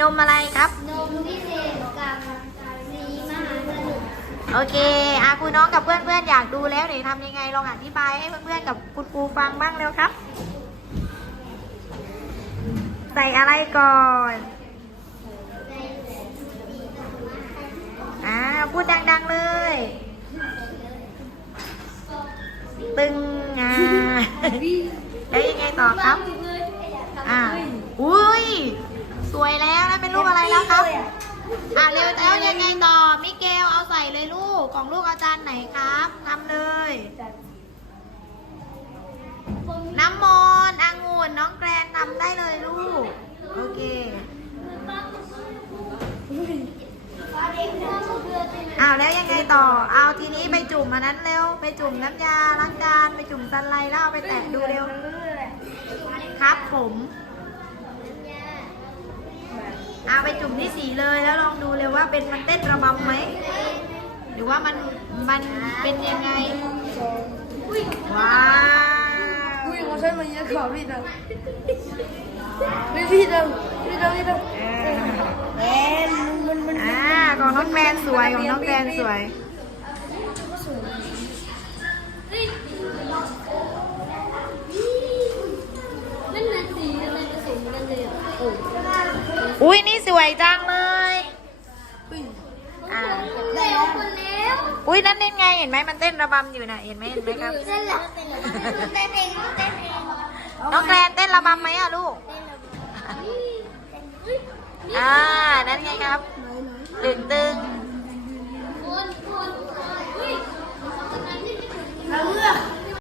นมอะไรครับ นมพิเศษกับสีมหาสนุกโอเคอาคุณน้องกับเพื่อนๆอยากดูแล้วเดี๋ยวทำยังไงลองอธิบายให้เพื่อนๆกับคุณครูฟังบ้างเร็วครับ ใส่อะไรก่อนอ่าพูดดังๆเลยตึงอ่าแล้วยังไงต่อครับ อ่าอุ้ย สวยแล้วนะเป็นรูปอะไรแล้วครับอ่าเร็วแล้วยังไงต่อมิเกลเอาใส่เลยลูกของลูกอาจารย์ไหนครับทำเลยน้ำมนต์องุ่นน้องแกรนทำได้เลยลูก โอเคอ้าวแล้วยังไงต่อ เอาทีนี้ไปจุ่มอันนั้นเร็ว ไปจุ่มน้ำยาล้างจานไปจุ่มซันไลท์แล้วเอาไปแตะดูเร็ว ครับผม อาไปจุ่มที่สีเลยแล้วลองดูเร็วว่าเป็นมันเต้นระบำไหมหรือว่ามันมันเป็นยังไงว้าวอุ้ยเขาใช้มาเยอะกว่าพี่ดังพี่พี่ดังพี่ดังพี่ดังแอนมันมันอ่าของน้องแกรนสวยของน้องแกรนสวยนั่นน่ะสีอะไรผสมกันเลยอะโอ้อุ้ยนี่สวยจังเลยอ่าเร็วคนแล้วอุ้ยนั่นเล่นไงเห็นไหมมันเต้นระบำอยู่น่ะเห็นไหมเห็นไหมครับเต้นแล้วเต้นเองเต้นเองน้องแกรนเต้นระบำไหมอะลูกอ่านั่นไงครับตึงตึง